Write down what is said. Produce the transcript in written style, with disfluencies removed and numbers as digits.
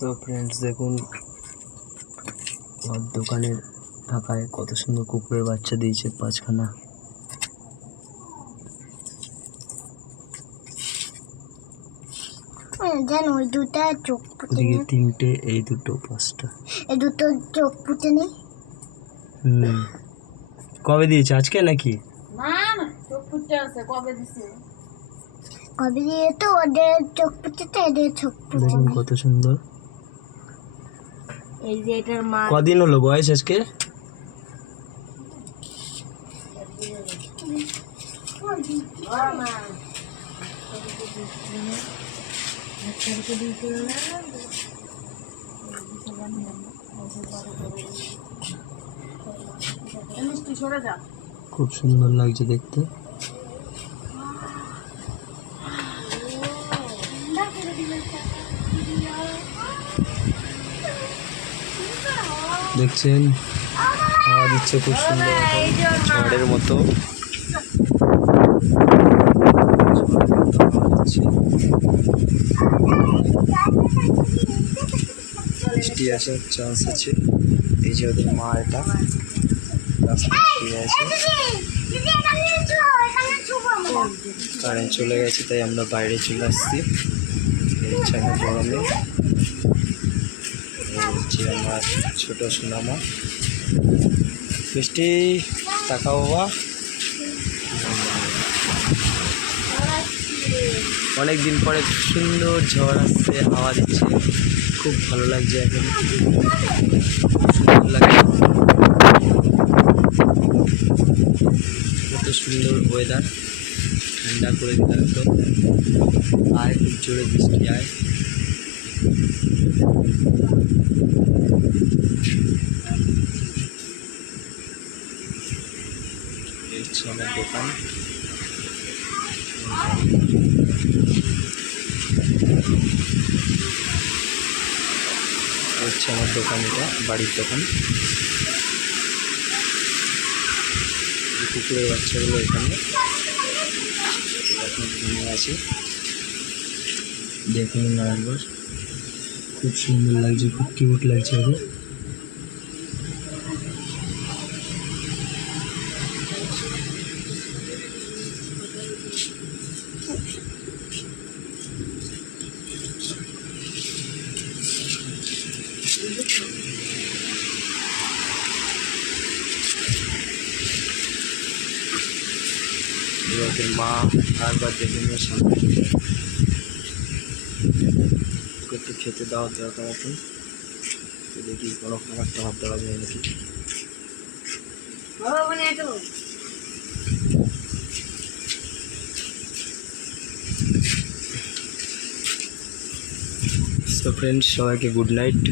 So friends দেখুন আমার দোকানের ঢাকায় কত সুন্দর কুকুরের বাচ্চা দিয়েছে পাঁচখানা। জান ওই দুটো চোখ ফুটে এদিকে তিনটে, এই দুটো, পাঁচটা। এই দুটো চোখ ফুটে নেই। কবে দিয়েছে, আজকে নাকি? না না, চোখ ফুটে আছে। কবে দিছে? কবে দিয়ে তো ওদের চোখ ফুটেছে, এদের চোখ ফুটে। দেখুন কত সুন্দর। এই যে এটার মা। কদিন হলো বয়স আজকে? খুব সুন্দর লাগছে দেখতে। দেখছেন হাওয়া দিচ্ছে খুব সুন্দর, ঝড়ের মতো। বৃষ্টি আসার চান্স আছে। এই যে ওদের মা, এটা রাস্তায় শুয়ে আছে। কারেন্ট চলে গেছে তাই আমরা বাইরে চলে আসছি এই ছায়া গরমে। হচ্ছে আমার ছোট সোনামা। বৃষ্টি তাকাও বাবা। অনেক দিন পরে সুন্দর ঝড় আসছে, হাওয়া দিচ্ছে, খুব ভালো লাগছে এখন। সুন্দর লাগে, কত সুন্দর ওয়েদার, ঠান্ডা করে দিলাম তো। আয় খুব জোরে বৃষ্টি আয়। এই হচ্ছে আমার দোকান। হচ্ছে আমার দোকান, এটা বাড়ির দোকান। কুকুরের বাচ্চাগুলো এখানে এখন ঘুমিয়ে আছে। দেখুন একবার, খুব সুন্দর লাগছে, খুব কিউট লাগছে ওদের। ওদের মা আরেকবার দেখে নিয়ে সামনে একটু খেতে দেওয়া দরকার এখন। দেখি কোনো খাবার টাবার দেওয়া যায় নাকি। সো ফ্রেন্ডস, সবাইকে গুড নাইট।